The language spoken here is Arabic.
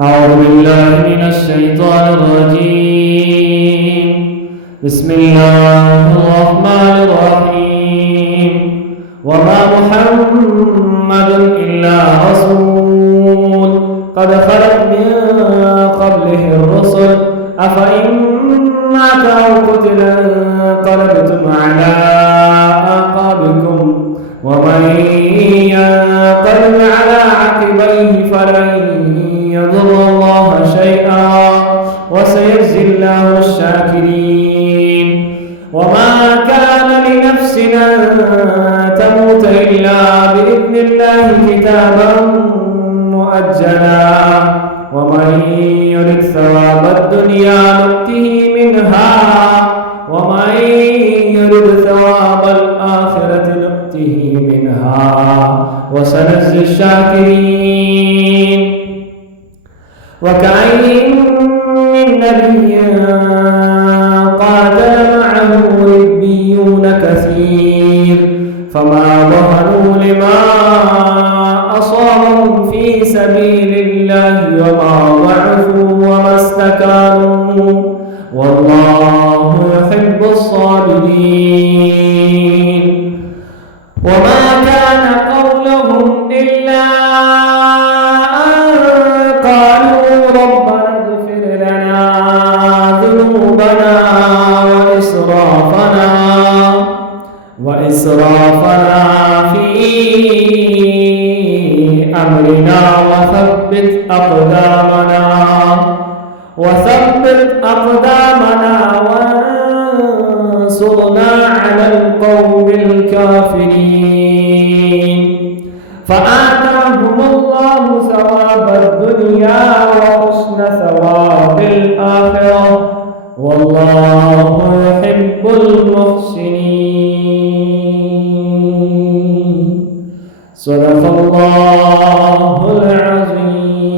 أعوذ بالله من الشيطان الرجيم. بسم الله الرحمن الرحيم. وما محمد إلا رسول قد خلت من قبله الرسل أفإن مات أو قتل انقلبتم على أعقابكم ومن ينقلب على عقبيه فلن يضر الله شيئا وسيجزي الله الشاكرين. وما كان لنفس أن تموت إلا بإذن الله كتابا مؤجلا ومن يرد ثواب الدنيا نؤته منها ومن يرد ثواب الآخرة نؤته منها وسنجزي الشاكرين. وكأين من نبي قاتل معه ربيون كثير فما وهنوا لما أصابهم في سبيل الله وما ضعفوا وما استكانوا والله يحب الصابرين. وما كان قولهم إلا أن قالوا ربنا اغفر لنا ذنوبنا وإسرافنا في أمرنا وثبت أقدامنا وانصرنا على القوم الكافرين. فآتاهم الله ثواب الدنيا وحسن ثواب الآخرة والله يحب المحسنين. صدق الله العظيم.